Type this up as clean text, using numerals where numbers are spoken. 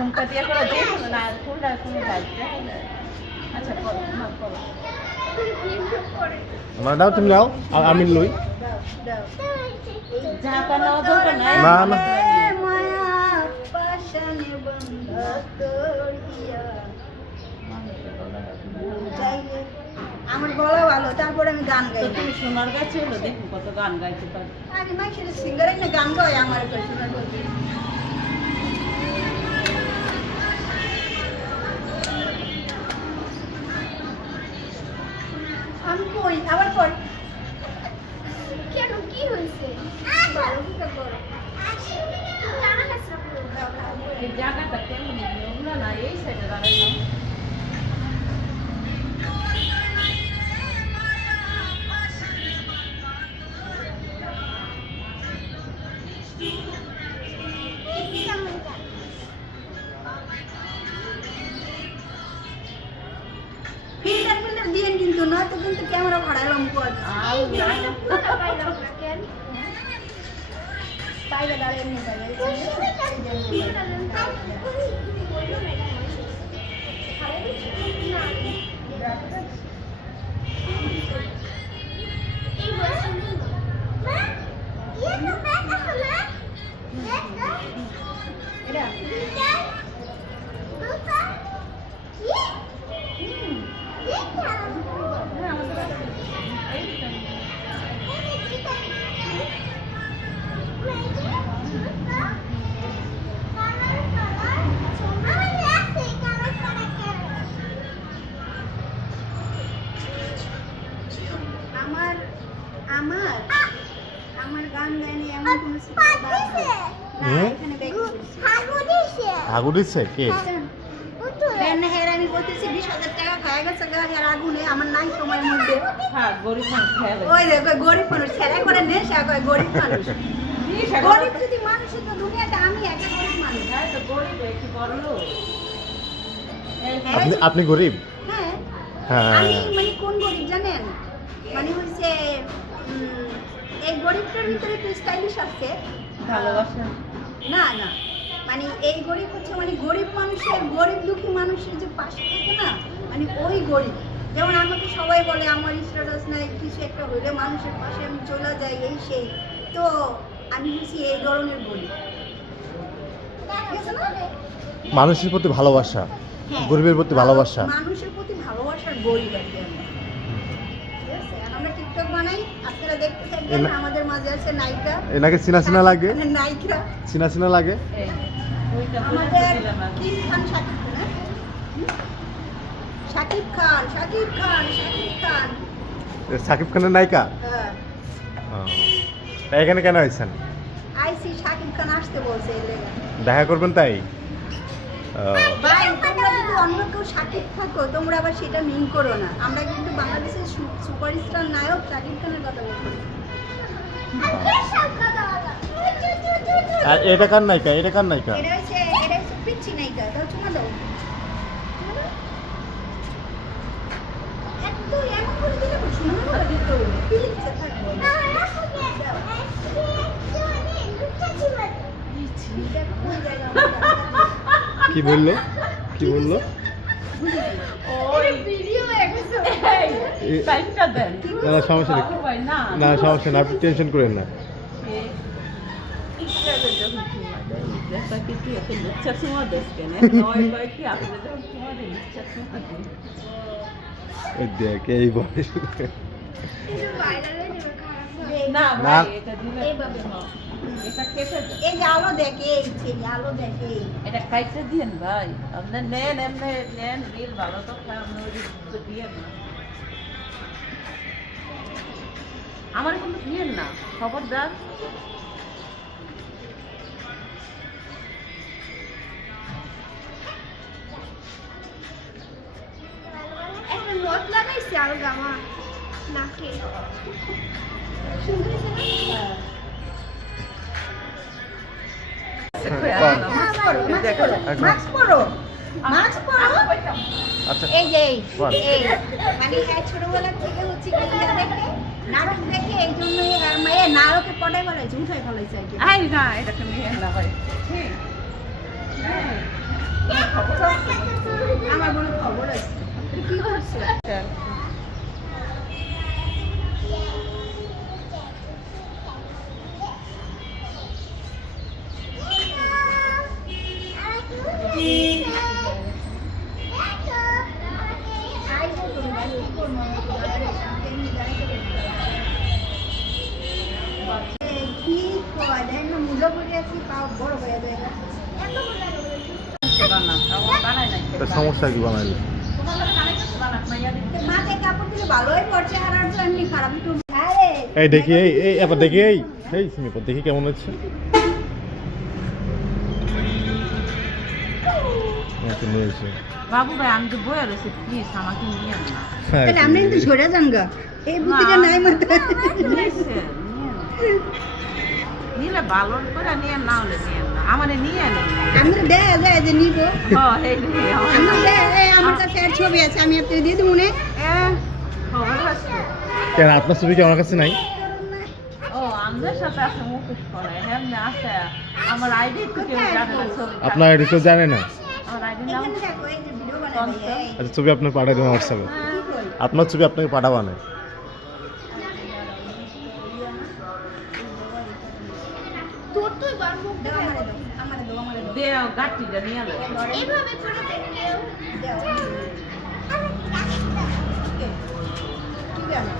ঝুমকা দিয়ে করে দেখো না ফুলটা তুমি গাইতে আচ্ছা করো না করো আমার দাও তুমি নাও আর আমি লই যা পানো দরকার নাই না না মায়া পাশানে বন্ধা তোরিয়া আমার গলা ভালো তারপরে আমি গান গাই তুমি সোনার গাছে হলো দেখো কত গান গাইতে পারো আরে মাই সেটা সিঙ্গারে না গান গায় আমার কাছে শোনার বলতে আমি কই আবার কই কেন কি হয়েছে ভালো কি করো জানা গেছে এই জায়গাটা কেমন ওগুলো না এই সাইডে দাঁড়াইলাম ফিল্টার দিয়েন কিন্তু না তো কিন্তু ক্যামেরা ভাড়ালাম কর বাইরে দাঁড়িয়ে নিয়ে আমার আমার গান গাইনি এমন কোনো আগুন দিচ্ছে কে আমি বলতেছি 20,000 টাকা খায় গেছে হের আগুনে আমার নাই সময়ের মধ্যে হ্যাঁ গরিব মানুষ খেয়াল ওই দেখো গরিব মানুষ ছেড়ে করে নেশা কয় গরিব মানুষ গরিব যদি মানুষ তো দুনিয়াতে আমি একটা গরিব মানুষ হ্যাঁ তো গরিব একটু বড় লোক আপনি গরিব হ্যাঁ হ্যাঁ আমি মানে কোন গরিব জানেন মানে হচ্ছে এই গরিবটার ভিতরে একটু স্টাইলিশ আছে ভালোবাসা না না মানে এই গরিব হচ্ছে মানে গরিব মানুষের গরিব দুঃখী মানুষের যে পাশে থাকে না মানে ওই গরিব যেমন আমাকে সবাই বলে আমার স্ট্যাটাস নাই কিছু একটা হইলে মানুষের পাশে আমি চলে যাই এই সেই তো আমি হচ্ছি এই ধরনের গরিব ঠিক আছে না? মানুষের প্রতি ভালোবাসা হ্যাঁ, গরিবের প্রতি ভালোবাসা মানুষের প্রতি ভালোবাসার গরিব আর কি আমরা। ঠিক আছে? আর আমরা টিকটক বানাই আপনারা দেখতে থাকবেন আমাদের মাঝে আছে নায়িকা এনাকে চিনা চিনা লাগে নায়িকা চিনা চিনা লাগে ওইটা আমাদের দিলাম আর কিং খান শাকিব খান হ্যাঁ? শাকিব খান শাকিব খান শাকিব খান সাকিব খানের নায়িকা হ্যাঁ তা এখানে কেন আইছেন আইসি শাকিব খান আসতে বলছে এই লেগে দেখা করবেন তাই ভাই তোমরা যদি অন্য কেউ শাকিব থাকো তোমরা আবার সেটা মিন করো না আমরা কিন্তু বাংলাদেশের সুপারস্টার নায়ক শাকিব খানের কথা বলছি আর এটা কার নায়িকা এটা কার নায়িকা এটা হচ্ছে পিচ্ছি নায়িকা দাও চুমা দাও এত এমন করে দিলে শুনো না দিত ফিলিংসে থাকবো কি বললো কি বললো ওই ভিডিও একটু টাইমটা দেন না না সমস্যা নেই ভাই না না সমস্যা নেই আপনি টেনশন করেন না দেখা কিছু একটা লুচ্ছা সময় দেখবে না নয় কয়েকটি আপনাদের যখন সময় দেয় লুচ্ছা সময় এই দেখ এই বয়স না না। ভাই এটা দিলে এইভাবে হ্যাঁ। এটা কেটে দেন এই যে আলো দেখে এই ছেলে আলো দেখে এটা খাইতে দিন ভাই আপনি নেন এমনি নেন রিল ভালো তো খাই আপনি ওই দিয়েন না আমার কিন্তু দিয়েন না খবরদার একটা নট লাগাইছে আর গামা নাকে মাস্ক পরো মাস্ক পরো আচ্ছা এই যে বল। এই মানে এই ছোটবেলা থেকে হচ্ছে কি ইয়া দেখে নাটক দেখে এই জন্যই আর মায়ের নায়কে পটাই ফেলাইছে উঠাই ফেলাইছে আর কি আই না এটা তুমি না ভাই ঠিক হ্যাঁ আছে কি কয় দেখ না মুজো পড়ে আছি পাও বড় হয়ে যায় বানাই নাই তা সমস্যা কি বানাইলে মাকে কাপড় দিলে ভালোই পড়ছে আর আর তো এমনি খারাপ একটু আরে এই দেখি এই এবার দেখি এই সিমিপর দেখি কেমন হচ্ছে আচ্ছা নিয়ে এসে বাবু ভাই আমি তো বইয়া রয়েছি প্লিজ আমাকে নিয়ে না তাহলে আমরা কিন্তু ঝরে যাঙ্গা এই বুদ্ধিটা নাই মাথায় নিয়েছে, নিলে ভালো করে নিয়ে না হলে নিয়ে না আমারে নিয়ে নেন আমরা দেখা যায় যে নিব এই নিয়ে আমরা আমার কাছে আর ছবি আছে আমি আপনাকে দিয়ে দেবো না খবর আছে কেন আপনার ছবি কি আমার কাছে নাই ও আমাদের সাথে আছে মুখোশ করে এমনি আছে আমার আইডি তো কেউ জানে না ছবি আপনার আইডি কেউ জানে না আমার আইডি নাম এখানে দেখো এই যে ভিডিও বানাই আচ্ছা ছবি আপনাকে পাঠাই দেবেন হোয়াটসঅ্যাপে আপনার ছবি আপনাকে পাঠাবা না তোর তো এবার মুখ দাও দেখাই আমারে দাও আমারে দাও দে গাটিটা নিয়ে লো এইভাবে করে দেখলেও দাও কি জানো